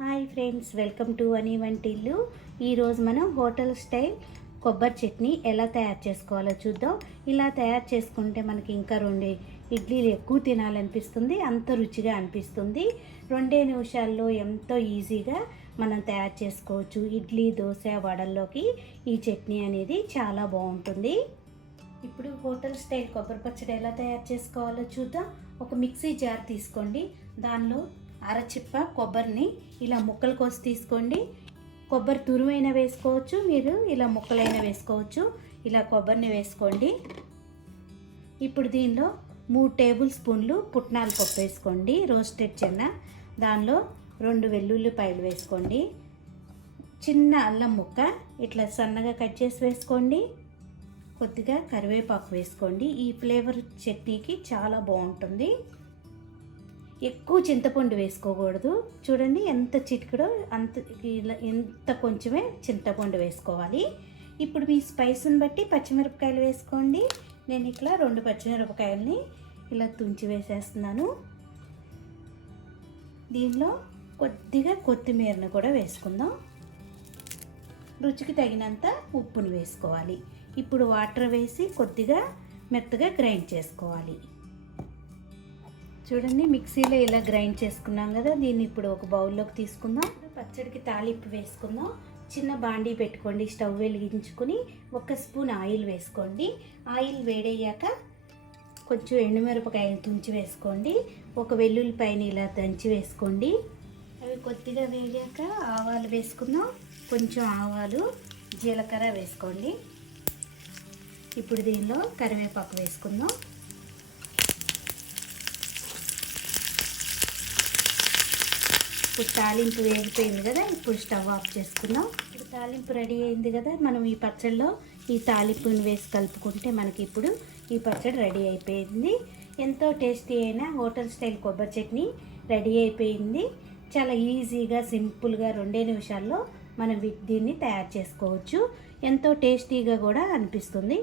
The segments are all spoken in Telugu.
హాయ్ ఫ్రెండ్స్, వెల్కమ్ టు అని వంటిల్లు. ఈరోజు మనం హోటల్ స్టైల్ కొబ్బరి చట్నీ ఎలా తయారు చేసుకోవాలో చూద్దాం. ఇలా తయారు చేసుకుంటే మనకి ఇంకా 2 ఇడ్లీలు ఎక్కువ తినాలనిపిస్తుంది, అంత రుచిగా అనిపిస్తుంది. 2 నిమిషాల్లో ఎంతో ఈజీగా మనం తయారు చేసుకోవచ్చు. ఇడ్లీ, దోశ, వడల్లోకి ఈ చట్నీ అనేది చాలా బాగుంటుంది. ఇప్పుడు హోటల్ స్టైల్ కొబ్బరి పచ్చడి ఎలా తయారు చేసుకోవాలో చూద్దాం. ఒక మిక్సీ జార్ తీసుకోండి. దానిలో అరచిప్ప కొబ్బరిని ఇలా ముక్కలు కోసి తీసుకోండి. కొబ్బరి తురుమైనా వేసుకోవచ్చు, మీరు ఇలా ముక్కలైనా వేసుకోవచ్చు. ఇలా కొబ్బరిని వేసుకోండి. ఇప్పుడు దీనిలో 3 టేబుల్ స్పూన్లు పుట్నాల పప్పు వేసుకోండి, రోస్టెడ్ చెన్న. దానిలో 2 వెల్లుల్లిపాయలు వేసుకోండి. చిన్న అల్లం ముక్క ఇట్లా సన్నగా కట్ చేసి వేసుకోండి. కొద్దిగా కరివేపాకు వేసుకోండి. ఈ ఫ్లేవర్ చట్నీకి చాలా బాగుంటుంది. ఎక్కువ చింతపండు వేసుకోకూడదు. చూడండి ఎంత చిటికడో అంత, ఎంత కొంచెమే చింతపండు వేసుకోవాలి. ఇప్పుడు మీ స్పైస్ని బట్టి పచ్చిమిరపకాయలు వేసుకోండి. నేను ఇట్లా 2 పచ్చిమిరపకాయలని ఇలా తుంచి వేసేస్తున్నాను. దీనిలో కొద్దిగా కొత్తిమీరను కూడా వేసుకుందాం. రుచికి తగినంత ఉప్పును వేసుకోవాలి. ఇప్పుడు వాటర్ వేసి కొద్దిగా మెత్తగా గ్రైండ్ చేసుకోవాలి. చూడండి, మిక్సీలో ఇలా గ్రైండ్ చేసుకున్నాం కదా. దీన్ని ఇప్పుడు ఒక బౌల్లోకి తీసుకుందాం. పచ్చడికి తాలింపు వేసుకుందాం. చిన్న బాండీ పెట్టుకోండి, స్టవ్ వెలిగించుకొని 1 స్పూన్ ఆయిల్ వేసుకోండి. ఆయిల్ వేడయ్యాక కొంచెం ఎండుమిరపకాయలు తుంచి వేసుకోండి. 1 వెల్లుల్లిపాయని ఇలా దంచి వేసుకోండి. అవి కొద్దిగా వేగాక ఆవాలు వేసుకుందాం. కొంచెం ఆవాలు, జీలకర్ర వేసుకోండి. ఇప్పుడు దీనిలో కరివేపాకు వేసుకుందాం. ఇప్పుడు తాలింపు వేగిపోయింది కదా. ఇప్పుడు స్టవ్ ఆఫ్ చేసుకుందాం. ఇప్పుడు తాలింపు రెడీ అయింది కదా. మనం ఈ పచ్చడిలో ఈ తాలింపుని వేసి కలుపుకుంటే మనకి ఇప్పుడు ఈ పచ్చడి రెడీ అయిపోయింది. ఎంతో టేస్టీ అయిన హోటల్ స్టైల్ కొబ్బరి చట్నీ రెడీ అయిపోయింది. చాలా ఈజీగా, సింపుల్గా 2 నిమిషాల్లో మనం దీన్ని తయారు చేసుకోవచ్చు. ఎంతో టేస్టీగా కూడా అనిపిస్తుంది.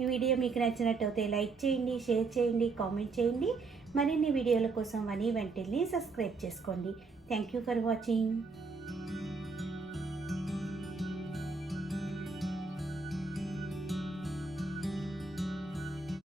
ఈ వీడియో మీకు నచ్చినట్టయితే లైక్ చేయండి, షేర్ చేయండి, కామెంట్ చేయండి. మరిన్ని వీడియోల కోసం వని వంటిల్ని సబ్స్క్రైబ్ చేసుకోండి. Thank you for watching.